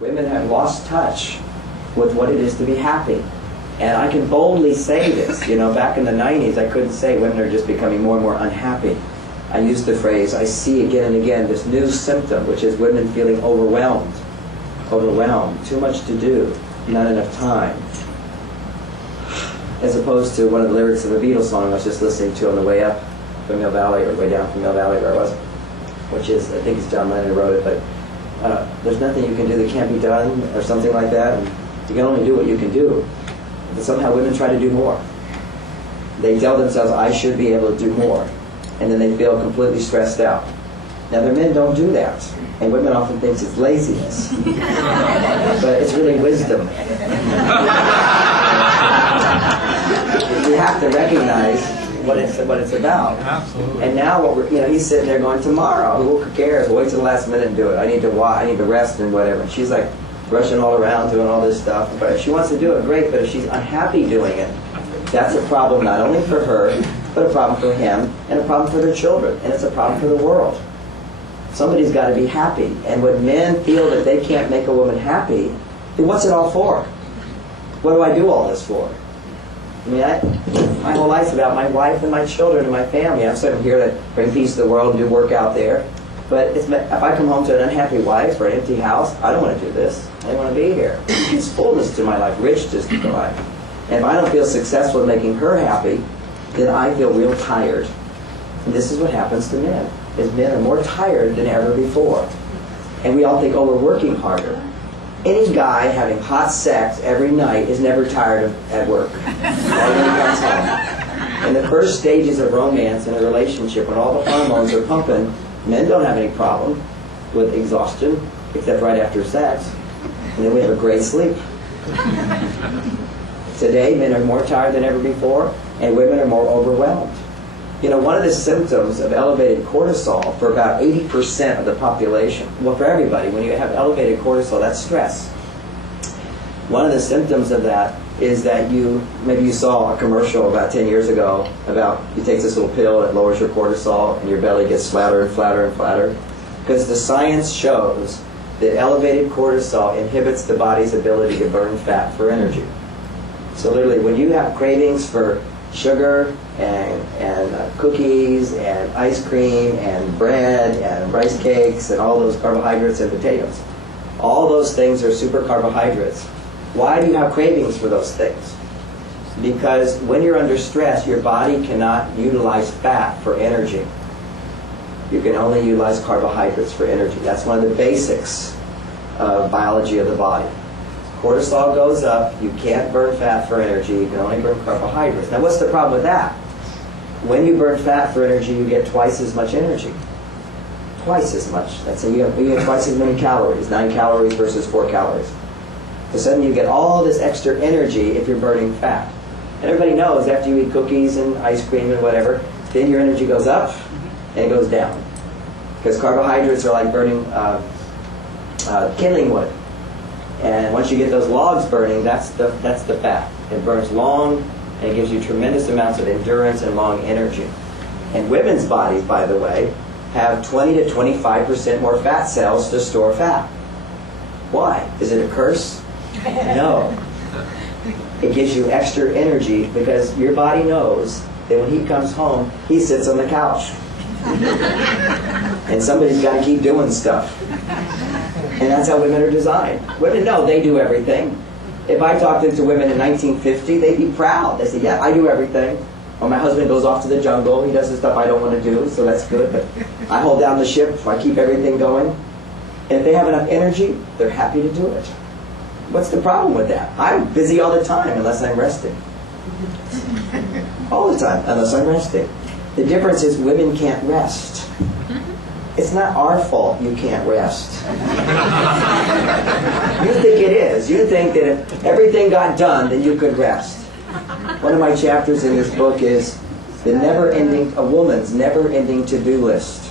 Women have lost touch with what it is to be happy. And I can boldly say this. You know, back in the 90s, I couldn't say women are just becoming more and more unhappy. I used the phrase, I see again and again this new symptom, which is women feeling overwhelmed. Overwhelmed. Too much to do. Not enough time. As opposed to one of the lyrics of a Beatles song I was just listening to on the way up from Mill Valley, or way down from Mill Valley where I was, which is, I think it's John Lennon who wrote it, but there's nothing you can do that can't be done, or something like that. And you can only do what you can do. But somehow women try to do more. They tell themselves, I should be able to do more. And then they feel completely stressed out. Now, the men don't do that. And women often think it's laziness. But it's really wisdom. You have to recognize what it's about. Absolutely. And now he's sitting there going, tomorrow, who cares? Wait till the last minute and do it. I need to rest and whatever. And she's like rushing all around doing all this stuff. But if she wants to do it, great. But if she's unhappy doing it, that's a problem not only for her, but a problem for him, and a problem for their children, and it's a problem for the world. Somebody's got to be happy. And when men feel that they can't make a woman happy, then what's it all for? What do I do all this for? I mean, my whole life's about my wife and my children and my family. I'm sort of here to bring peace to the world and do work out there. But if I come home to an unhappy wife or an empty house, I don't want to do this. I don't want to be here. It's fullness to my life, richness to my life. And if I don't feel successful in making her happy, then I feel real tired. And this is what happens to men, is men are more tired than ever before. And we all think, oh, we're working harder. Any guy having hot sex every night is never tired at work. Or when he comes home. In the first stages of romance in a relationship, when all the hormones are pumping, men don't have any problem with exhaustion, except right after sex. And then we have a great sleep. Today, men are more tired than ever before, and women are more overwhelmed. You know, one of the symptoms of elevated cortisol for about 80% of the population, well, for everybody, when you have elevated cortisol, that's stress. One of the symptoms of that is that maybe you saw a commercial about 10 years ago about you take this little pill and it lowers your cortisol and your belly gets flatter and flatter and flatter. Because the science shows that elevated cortisol inhibits the body's ability to burn fat for energy. So literally, when you have cravings for sugar and cookies and ice cream and bread and rice cakes and all those carbohydrates and potatoes, all those things are super carbohydrates. Why do you have cravings for those things? Because when you're under stress, your body cannot utilize fat for energy. You can only utilize carbohydrates for energy. That's one of the basics of biology of the body. Cortisol goes up, you can't burn fat for energy, you can only burn carbohydrates. Now what's the problem with that? When you burn fat for energy, you get twice as much energy. Twice as much. That's you get twice as many calories, 9 calories versus 4 calories. So suddenly you get all this extra energy if you're burning fat. And everybody knows after you eat cookies and ice cream and whatever, then your energy goes up and it goes down. Because carbohydrates are like burning kindling wood. And once you get those logs burning, that's the fat. It burns long, and it gives you tremendous amounts of endurance and long energy. And women's bodies, by the way, have 20 to 25% more fat cells to store fat. Why? Is it a curse? No. It gives you extra energy because your body knows that when he comes home, he sits on the couch. And somebody's got to keep doing stuff. And that's how women are designed. Women know they do everything. If I talked to women in 1950, they'd be proud. They say, yeah, I do everything. Or my husband goes off to the jungle. He does the stuff I don't want to do, so that's good. But I hold down the ship. I keep everything going. And if they have enough energy, they're happy to do it. What's the problem with that? I'm busy all the time unless I'm resting. All the time unless I'm resting. The difference is women can't rest. It's not our fault you can't rest. You think it is. You think that if everything got done, then you could rest. One of my chapters in this book is a woman's never-ending to-do list.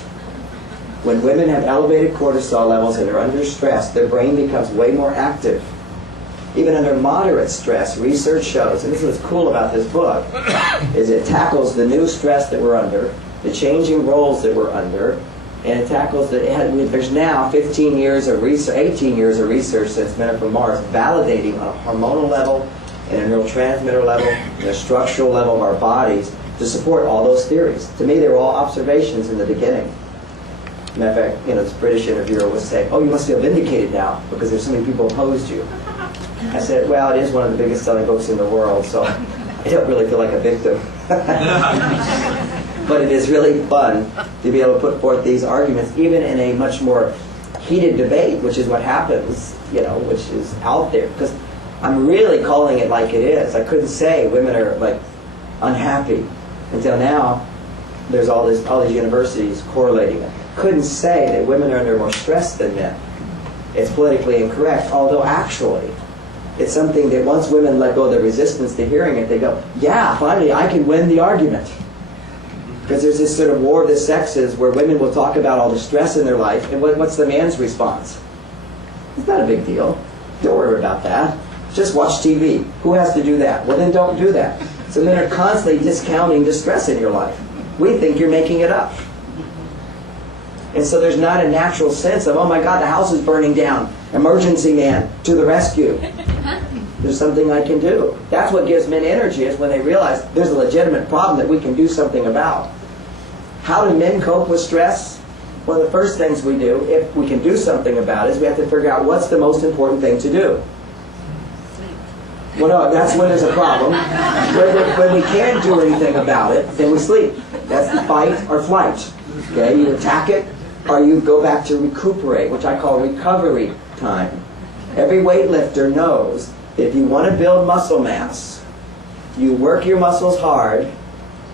When women have elevated cortisol levels and are under stress, their brain becomes way more active. Even under moderate stress, research shows, and this is what's cool about this book, is it tackles the new stress that we're under, the changing roles that we're under, And it tackles there's now 15 years of research, 18 years of research since Men Are From Mars, validating on a hormonal level, and a neurotransmitter level, and a structural level of our bodies to support all those theories. To me, they were all observations in the beginning. Matter of fact, this British interviewer was saying, "Oh, you must feel vindicated now because there's so many people opposed you." I said, "Well, it is one of the biggest selling books in the world, so I don't really feel like a victim." But it is really fun to be able to put forth these arguments, even in a much more heated debate, which is what happens, which is out there. Because I'm really calling it like it is. I couldn't say women are like unhappy until now. There's all these universities correlating it. Couldn't say that women are under more stress than men. It's politically incorrect, although actually it's something that once women let go of the resistance to hearing it, they go, "Yeah, finally I can win the argument." Because there's this sort of war of the sexes where women will talk about all the stress in their life, and what's the man's response? It's not a big deal. Don't worry about that. Just watch TV. Who has to do that? Well, then don't do that. So men are constantly discounting the stress in your life. We think you're making it up. And so there's not a natural sense of, "Oh my God, the house is burning down. Emergency man, to the rescue. There's something I can do." That's what gives men energy, is when they realize there's a legitimate problem that we can do something about. How do men cope with stress? One of the first things we do, if we can do something about it, is we have to figure out what's the most important thing to do. Well, no, that's when there's a problem. When we can't do anything about it, then we sleep. That's the fight or flight. Okay, you attack it, or you go back to recuperate, which I call recovery time. Every weightlifter knows that if you want to build muscle mass, you work your muscles hard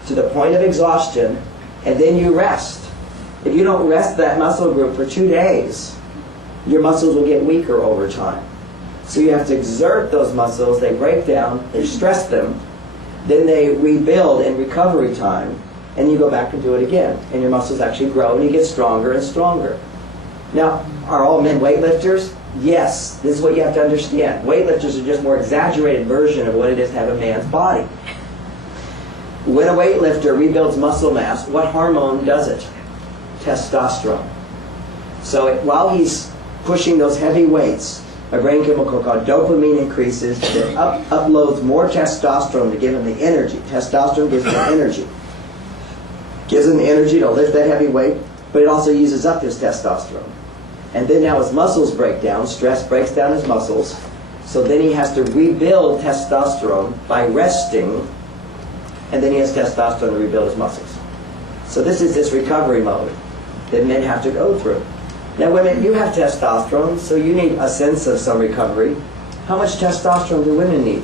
to the point of exhaustion, and then you rest. If you don't rest that muscle group for 2 days, your muscles will get weaker over time. So you have to exert those muscles, they break down, they stress them, then they rebuild in recovery time, and you go back and do it again. And your muscles actually grow, and you get stronger and stronger. Now, are all men weightlifters? Yes. This is what you have to understand. Weightlifters are just a more exaggerated version of what it is to have a man's body. When a weightlifter rebuilds muscle mass, what hormone does it? Testosterone. So while he's pushing those heavy weights, a brain chemical called dopamine increases that uploads more testosterone to give him the energy. Testosterone gives him energy. Gives him the energy to lift that heavy weight, but it also uses up his testosterone. And then now his muscles break down. Stress breaks down his muscles. So then he has to rebuild testosterone by resting, and then he has testosterone to rebuild his muscles. So this is this recovery mode that men have to go through. Now women, you have testosterone, so you need a sense of some recovery. How much testosterone do women need?